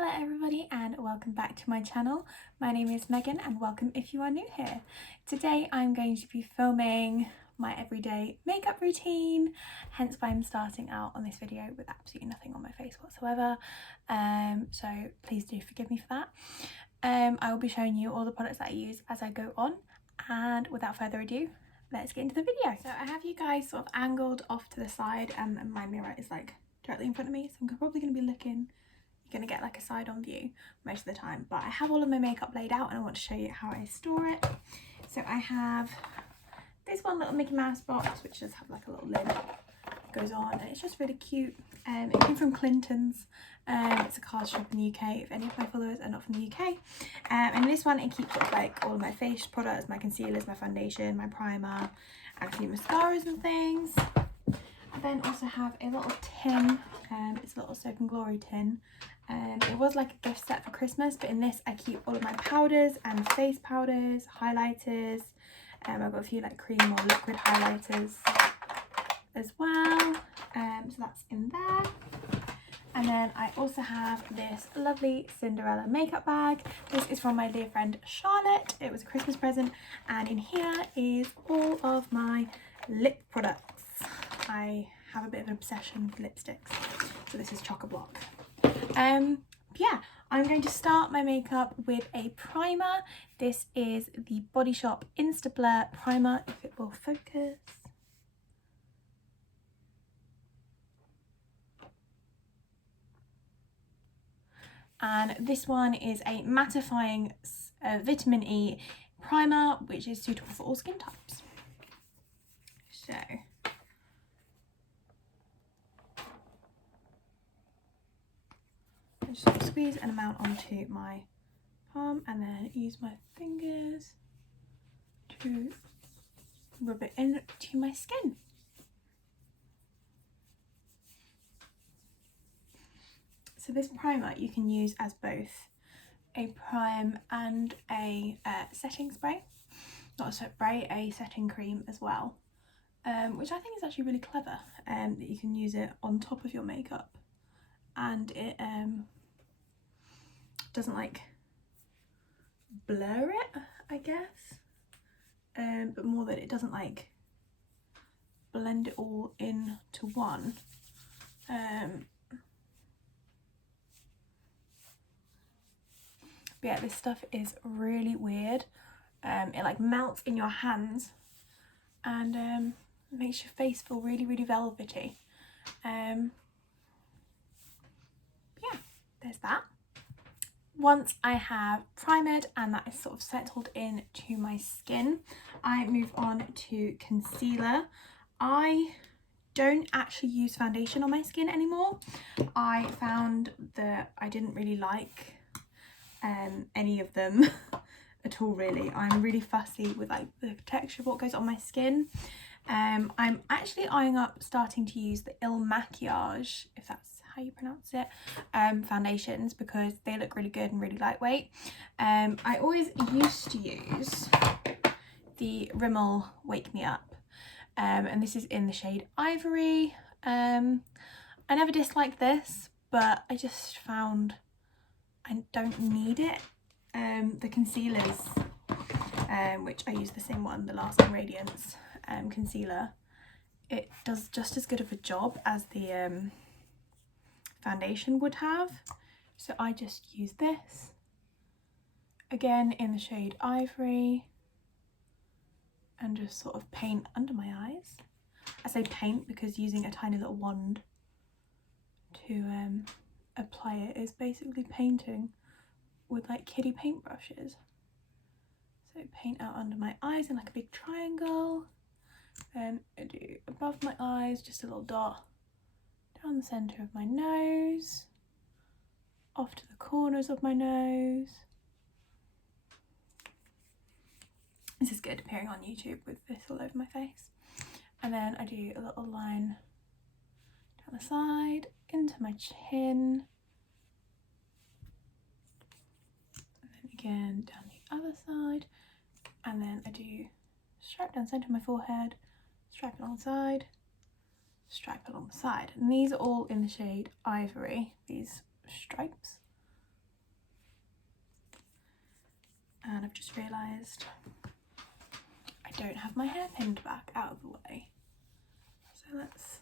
Hello everybody and welcome back to my channel. My name is Megan and welcome if you are new here. Today I'm going to be filming my everyday makeup routine, hence why I'm starting out on this video with absolutely nothing on my face whatsoever. So please do forgive me for that. I will be showing you all the products that I use as I go on, and without further ado, let's get into the video. So I have you guys sort of angled off to the side and my mirror is like directly in front of me, so I'm probably going to be looking, you're going to get like a side on view most of the time, but I have all of my makeup laid out and I want to show you how I store it. So I have this one little Mickey Mouse box which does have like a little lid that goes on, and it's just really cute. It came from Clinton's. It's a card shop in the UK if any of my followers are not from the UK. And this one, it keeps like all of my face products, my concealers, my foundation, my primer, and a few mascaras and things. I then also have a little tin, it's a little Soap and Glory tin. It was like a gift set for Christmas, but in this I keep all of my powders and face powders, highlighters. I've got a few like cream or liquid highlighters as well, so that's in there. And then I also have this lovely Cinderella makeup bag. This is from my dear friend Charlotte. It was a Christmas present, and in here is all of my lip products. I have a bit of an obsession with lipsticks, so this is chock-a-block. Yeah, I'm going to start my makeup with a primer. This is the Body Shop Insta Blur primer, if it will focus. And this one is a mattifying vitamin E primer, which is suitable for all skin types. So I just squeeze an amount onto my palm and then use my fingers to rub it into my skin. So this primer you can use as both a prime and a setting spray, not a spray, a setting cream as well, which I think is actually really clever, that you can use it on top of your makeup and it doesn't like blur it, I guess, but more that it doesn't like blend it all into one. But yeah, this stuff is really weird. It like melts in your hands and makes your face feel really, really velvety. Yeah, there's that. Once I have primered and that is sort of settled into my skin, I move on to concealer. I don't actually use foundation on my skin anymore. I found that I didn't really like any of them at all, really. I'm really fussy with like the texture of what goes on my skin. I'm actually eyeing up starting to use the Il Makiage, if that's how you pronounce it, foundations, because they look really good and really lightweight. I always used to use the Rimmel Wake Me Up, and this is in the shade Ivory. I never disliked this, but I just found I don't need it. The concealers, which I use the same one, the Lasting Radiance concealer, it does just as good of a job as the foundation would have, so I just use this again in the shade Ivory and just sort of paint under my eyes. I say paint because using a tiny little wand to apply it is basically painting with like kiddie paintbrushes. So paint out under my eyes in like a big triangle, then I do above my eyes just a little dot down the centre of my nose, off to the corners of my nose. This is good appearing on YouTube with this all over my face. And then I do a little line down the side into my chin, and then again down the other side, and then I do stripe down the centre of my forehead, stripe along the side, stripe along the side, and these are all in the shade Ivory, these stripes. I've just realised I don't have my hair pinned back out of the way. So let's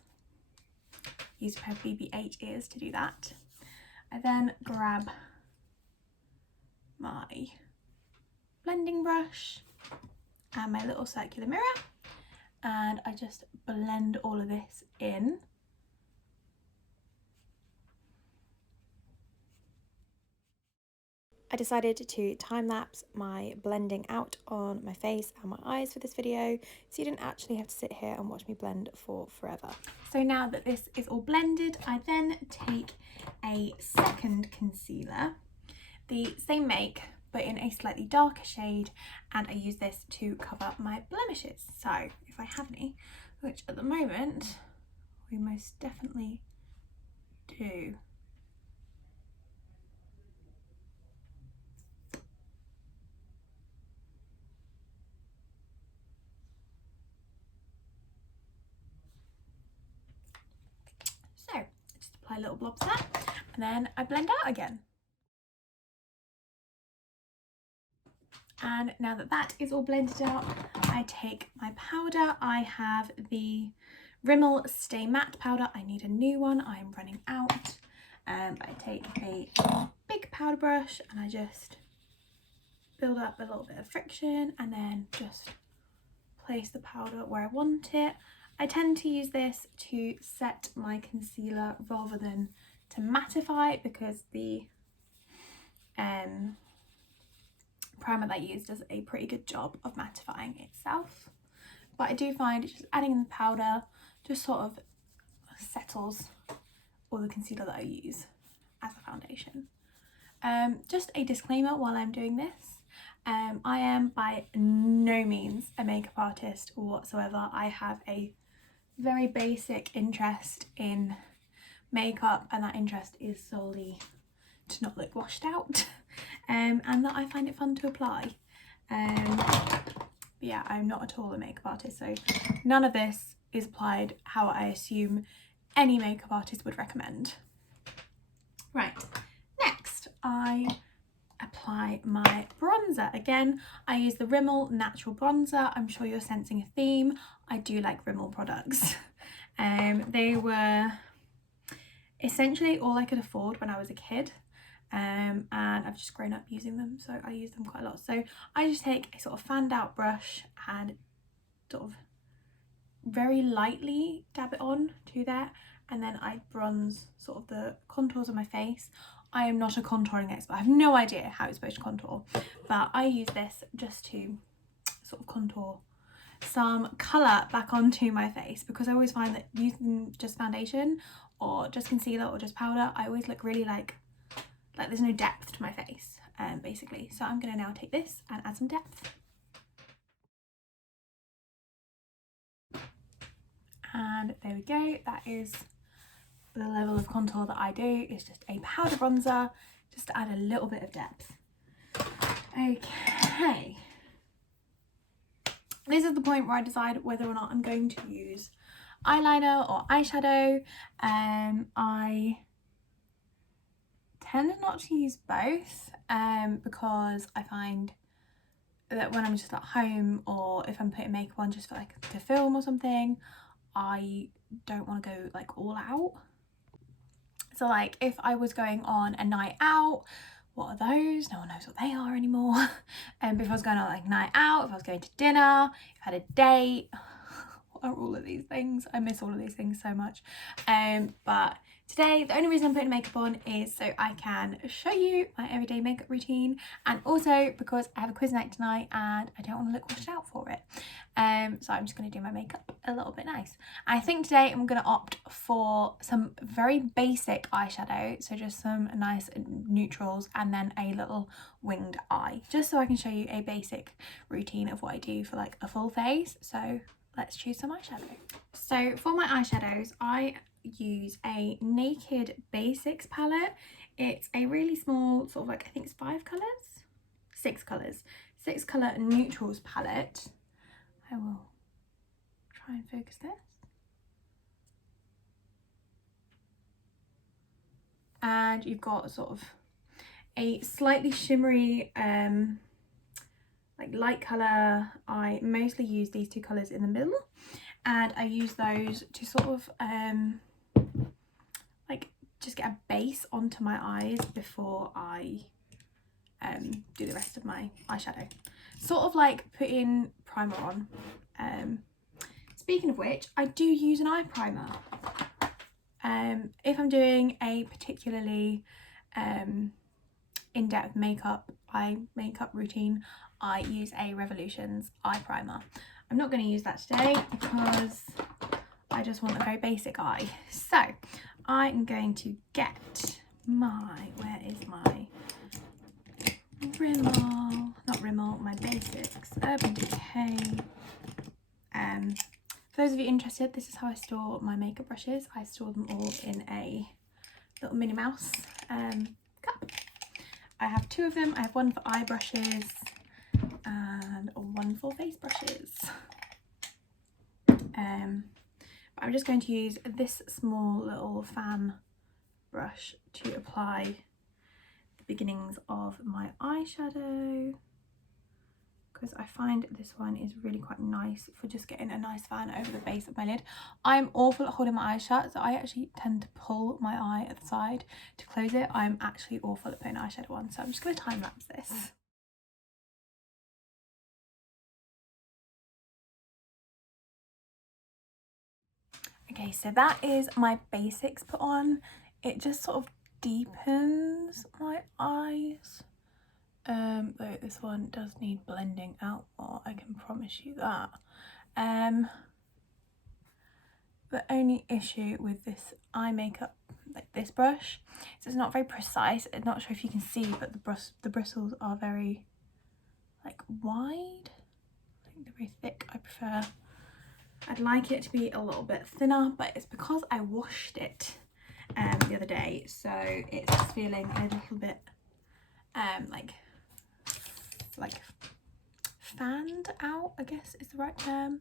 use a pair of BB-8 ears to do that. I then grab my blending brush and my little circular mirror, and I just blend all of this in. I decided to time-lapse my blending out on my face and my eyes for this video, so you didn't actually have to sit here and watch me blend for forever. So now that this is all blended, I then take a second concealer, the same make but in a slightly darker shade, and I use this to cover my blemishes. So if I have any, which at the moment we most definitely do. So just apply little blobs there, and then I blend out again. And now that that is all blended out, I take my powder. I have the Rimmel Stay Matte powder. I need a new one, I'm running out. I take a big powder brush and I just build up a little bit of friction and then just place the powder where I want it. I tend to use this to set my concealer rather than to mattify it, because the primer that I use does a pretty good job of mattifying itself. But I do find just adding in the powder just sort of settles all the concealer that I use as a foundation. Just a disclaimer while I'm doing this, I am by no means a makeup artist whatsoever. I have a very basic interest in makeup, and that interest is solely to not look washed out, and that I find it fun to apply. But yeah, I'm not at all a makeup artist, so none of this is applied how I assume any makeup artist would recommend. Right, next I apply my bronzer. Again, I use the Rimmel Natural Bronzer. I'm sure you're sensing a theme. I do like Rimmel products. They were essentially all I could afford when I was a kid, and I've just grown up using them, so I use them quite a lot. So I just take a sort of fanned out brush and sort of very lightly dab it on to there, and then I bronze sort of the contours of my face. I am not a contouring expert. I have no idea how it's supposed to contour, but I use this just to sort of contour some colour back onto my face, because I always find that using just foundation or just concealer or just powder, I always look really like there's no depth to my face, basically. So I'm going to now take this and add some depth. And there we go, that is the level of contour that I do. It's just a powder bronzer, just to add a little bit of depth. Okay. This is the point where I decide whether or not I'm going to use eyeliner or eyeshadow. I tend not to use both, because I find that when I'm just at home, or if I'm putting makeup on just for like to film or something, I don't want to go like all out. So like if I was going on a night out, what are those? No one knows what they are anymore. And if I was going on like night out, if I was going to dinner, if I had a date, what are all of these things? I miss all of these things so much. But today, the only reason I'm putting makeup on is so I can show you my everyday makeup routine, and also because I have a quiz night tonight and I don't want to look washed out for it. So I'm just going to do my makeup a little bit nice. I think today I'm going to opt for some very basic eyeshadow, so just some nice neutrals and then a little winged eye, just so I can show you a basic routine of what I do for like a full face. So let's choose some eyeshadow. So for my eyeshadows, I use a Naked Basics palette. It's a really small, sort of like, I think it's 6 colour neutrals palette. I will try and focus this. And you've got sort of a slightly shimmery like light colour. I mostly use these two colours in the middle, and I use those to sort of like just get a base onto my eyes before I do the rest of my eyeshadow. Sort of like putting primer on. Speaking of which, I do use an eye primer. If I'm doing a particularly in-depth makeup routine, I use a Revolution's eye primer. I'm not going to use that today because I just want a very basic eye. So I am going to get my, where is my Rimmel, not Rimmel, my basics, Urban Decay. For those of you interested, this is how I store my makeup brushes. I store them all in a little Minnie Mouse cup. I have two of them. I have one for eye brushes and one for face brushes. But I'm just going to use this small little fan brush to apply the beginnings of my eyeshadow, because I find this one is really quite nice for just getting a nice fan over the base of my lid. I'm awful at holding my eyes shut, so I actually tend to pull my eye at the side to close it. I'm actually awful at putting eyeshadow on, so I'm just going to time lapse this. Okay, so that is my basics put on. It just sort of deepens my eyes. Though this one does need blending out more, I can promise you that. The only issue with this eye makeup, like this brush, is it's not very precise. I'm not sure if you can see, but the bristles are very like wide. I think they're very thick. I prefer, I'd like it to be a little bit thinner, but it's because I washed it the other day, so it's feeling a little bit like fanned out, I guess is the right term.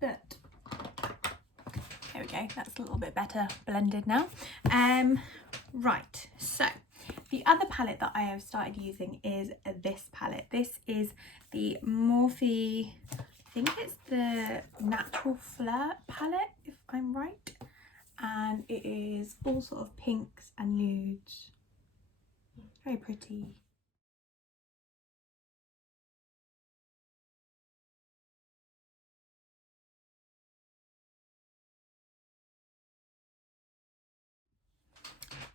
But there we go, that's a little bit better blended now. Right, so the other palette that I have started using is this palette. This is the Morphe, I think it's the Natural Flirt palette, if I'm right. And it is all sort of pinks and nudes. Very pretty.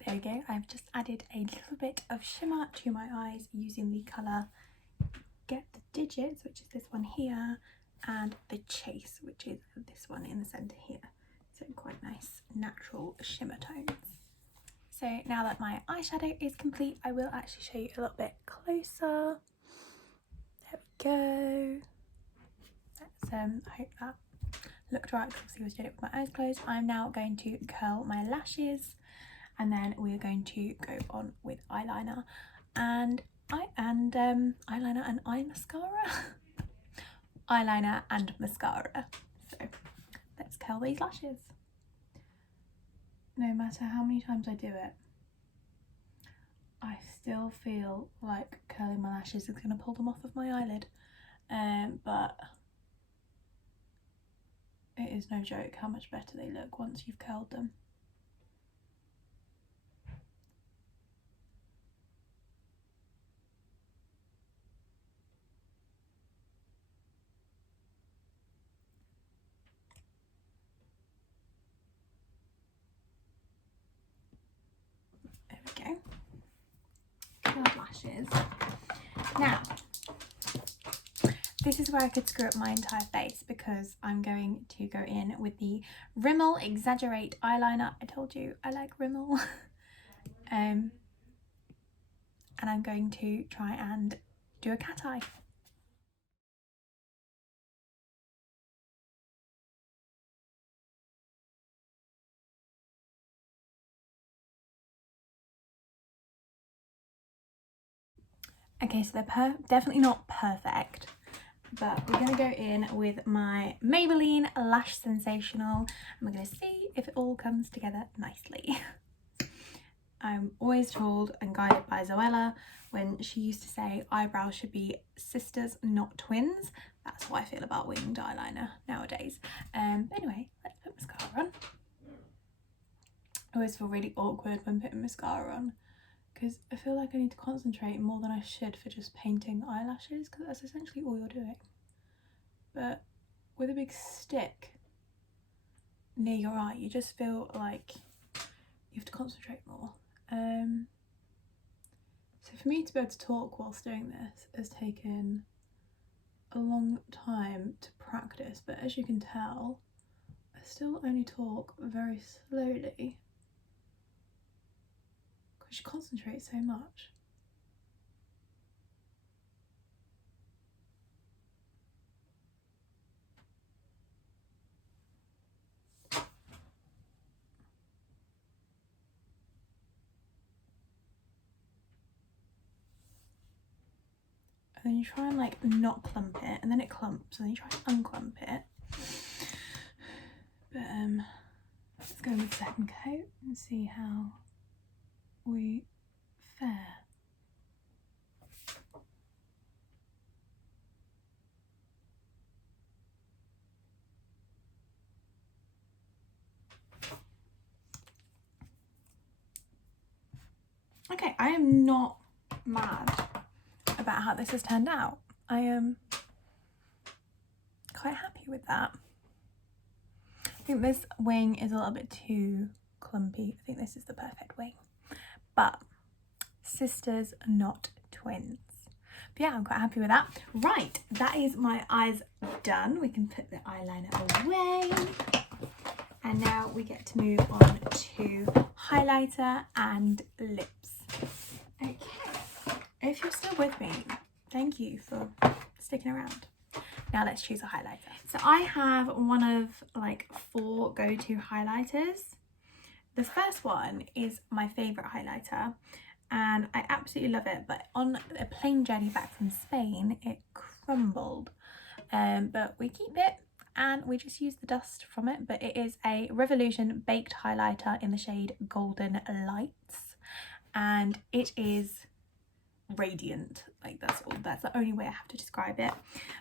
There we go, I've just added a little bit of shimmer to my eyes using the colour Get the Digits, which is this one here, and the Chase, which is this one in the centre here. So quite nice natural shimmer tones. So now that my eyeshadow is complete, I will actually show you a little bit closer. There we go. Let's I hope that looked right, because obviously I was doing it with my eyes closed. I'm now going to curl my lashes, and then we're going to go on with eyeliner and eyeliner and eye mascara. Eyeliner and mascara. So let's curl these lashes. No matter how many times I do it, I still feel like curling my lashes is going to pull them off of my eyelid. But it is no joke how much better they look once you've curled them. There we go. Curled lashes. Now, this is where I could screw up my entire face, because I'm going to go in with the Rimmel Exaggerate eyeliner. I told you I like Rimmel. And I'm going to try and do a cat eye. Okay, so they're definitely not perfect, but we're going to go in with my Maybelline Lash Sensational, and we're going to see if it all comes together nicely. I'm always told and guided by Zoella when she used to say eyebrows should be sisters, not twins. That's what I feel about winged eyeliner nowadays. But anyway, let's put mascara on. I always feel really awkward when putting mascara on because I feel like I need to concentrate more than I should for just painting eyelashes, because that's essentially all you're doing. But with a big stick near your eye, you just feel like you have to concentrate more. So for me to be able to talk whilst doing this has taken a long time to practice, but as you can tell, I still only talk very slowly because you concentrate so much. And then you try and like not clump it, and then it clumps, and then you try and unclump it. But let's go with the second coat and see how we fare. Okay, I am not mad about how this has turned out. I am quite happy with that. I think this wing is a little bit too clumpy. I think this is the perfect wing. But sisters, not twins. But yeah, I'm quite happy with that. Right, that is my eyes done. We can put the eyeliner away. And now we get to move on to highlighter and lips. Okay, if you're still with me, thank you for sticking around. Now let's choose a highlighter. So I have one of like 4 go-to highlighters. The first one is my favourite highlighter and I absolutely love it, but on a plane journey back from Spain it crumbled, but we keep it and we just use the dust from it. But it is a Revolution baked highlighter in the shade Golden Lights, and it is radiant. Like that's the only way I have to describe it.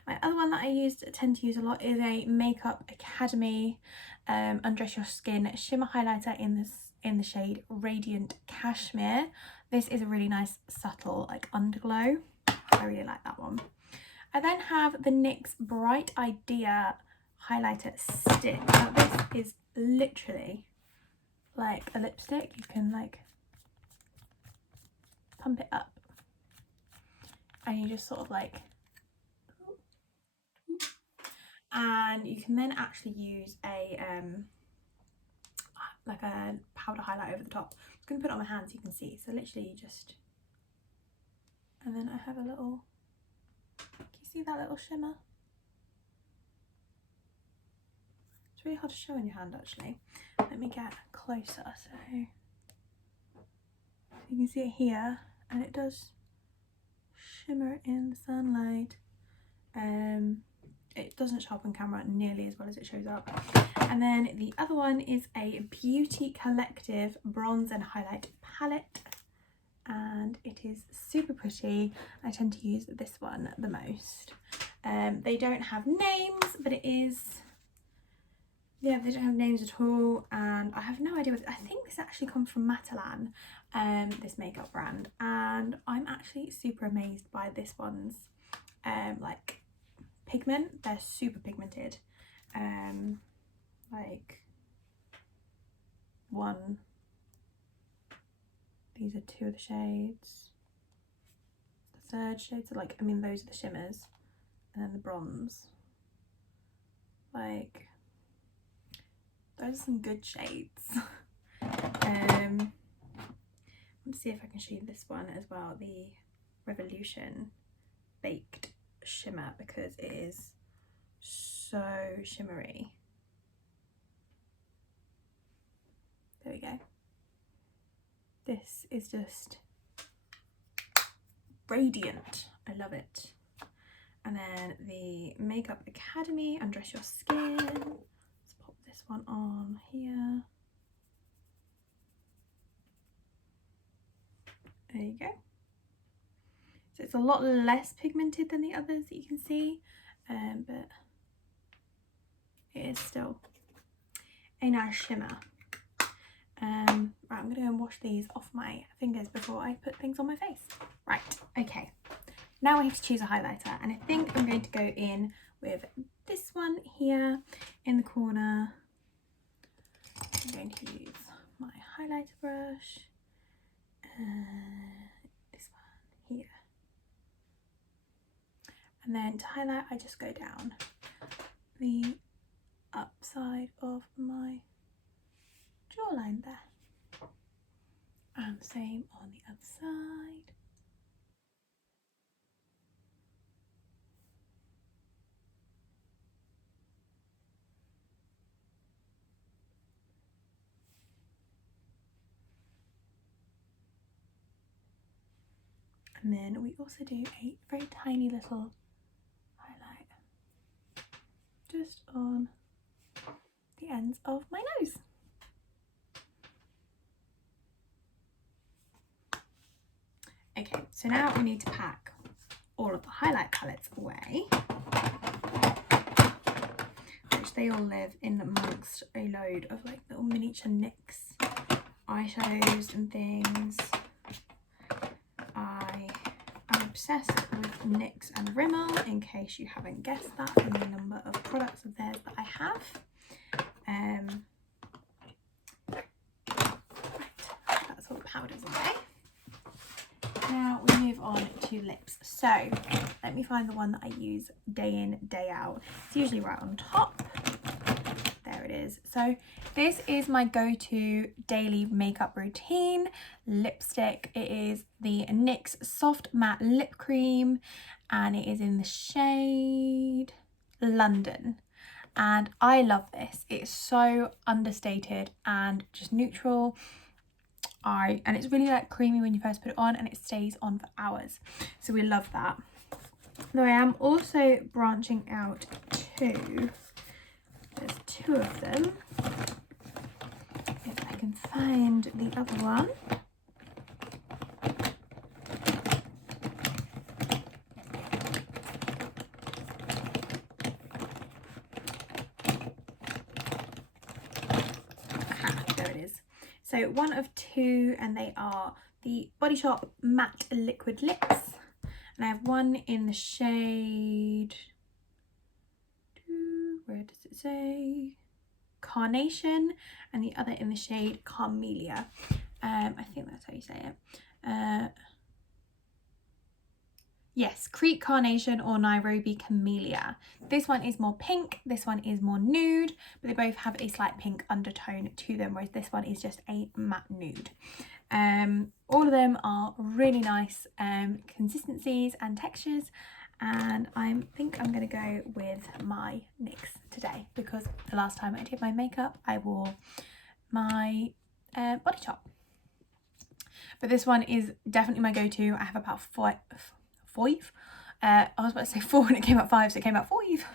My other one that I tend to use a lot is a Makeup Academy Undress Your Skin shimmer highlighter in the shade Radiant Cashmere. This is a really nice subtle like underglow. I really like that one. I then have the NYX Bright Idea highlighter stick. Now this is literally like a lipstick. You can like pump it up and you just sort of like, and you can then actually use a like a powder highlight over the top. I'm just going to put it on my hand so you can see. So literally you just, and then I have a little, can you see that little shimmer? It's really hard to show in your hand actually. Let me get closer so you can see it here, and it does shimmer in the sunlight. It doesn't show up on camera nearly as well as it shows up. And then the other one is a Beauty Collective bronze and highlight palette, and it is super pretty. I tend to use this one the most. They don't have names, but it is, yeah, they don't have names at all, and I have no idea what, I think this actually comes from Matalan, this makeup brand, and I'm actually super amazed by this one's like pigment. They're super pigmented. Like these are 2 of the shades, the third shades are like, I mean those are the shimmers, and then the bronze, like those are some good shades. Let's see if I can show you this one as well, the Revolution Baked Shimmer, because it is so shimmery. There we go. This is just radiant. I love it. And then the Makeup Academy Undress Your Skin. Let's pop this one on here. There you go. So it's a lot less pigmented than the others that you can see, but it is still a nice shimmer. Right, I'm gonna go and wash these off my fingers before I put things on my face. Right, okay. Now I have to choose a highlighter, and I think I'm going to go in with this one here in the corner. I'm going to use my highlighter brush. This one here. And then to highlight, I just go down the upside of my jawline there. And same on the other side. And then we also do a very tiny little highlight just on the ends of my nose. Okay, so now we need to pack all of the highlight palettes away, which they all live in amongst a load of like little miniature NYX eyeshadows and things. I am obsessed with NYX and Rimmel, in case you haven't guessed that from the number of products of theirs that I have. Right, that's all the powders away. Now we move on to lips. So let me find the one that I use day in, day out. It's usually right on top. There it is. So this is my go-to daily makeup routine lipstick. It is the NYX Soft Matte Lip Cream, and it is in the shade London. And I love this. It's so understated and just neutral. And it's really like creamy when you first put it on, and it stays on for hours, so we love that. Though I am also branching out to, there's two of them, if I can find the other one. So one of two, and they are the Body Shop Matte Liquid Lips. And I have one in the shade, where does it say? Carnation, and the other in the shade Carmelia. I think that's how you say it. Yes, Crete Carnation or Nairobi Camellia. This one is more pink, this one is more nude, but they both have a slight pink undertone to them, whereas this one is just a matte nude. All of them are really nice consistencies and textures, and I think I'm going to go with my NYX today, because the last time I did my makeup I wore my Body Shop. But this one is definitely my go-to. I have about five. I was about to say 4 and it came out 5, so it came out 5.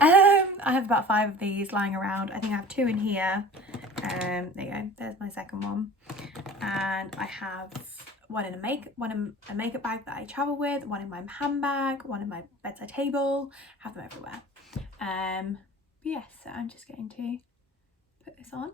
I have about 5 of these lying around. I think I have 2 in here. There you go, there's my second one. And I have one in a makeup bag that I travel with, one in my handbag, one in my bedside table. I have them everywhere. But yes, so I'm just going to put this on.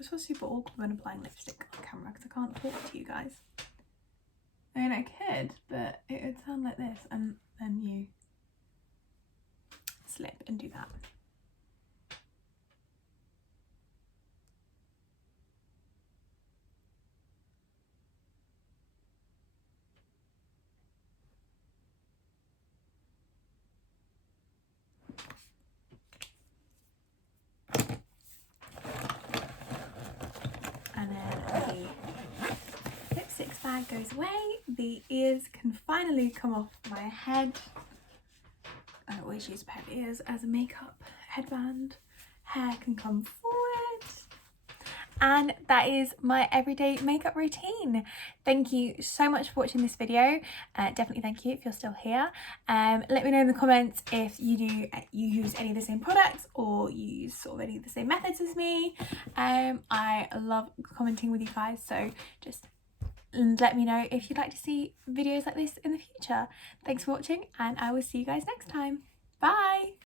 I'm supposed to be super awkward when applying lipstick on camera because I can't talk to you guys. I mean, I could, but it would sound like this, and then you slip and do that. And then the lipstick bag goes away. The ears can finally come off my head. I always use a pair of ears as a makeup headband. Hair can come forward. And that is my everyday makeup routine. Thank you so much for watching this video. Definitely thank you if you're still here. Let me know in the comments if you use any of the same products or you use sort of any of the same methods as me. I love commenting with you guys, so just let me know if you'd like to see videos like this in the future. Thanks for watching, and I will see you guys next time. Bye!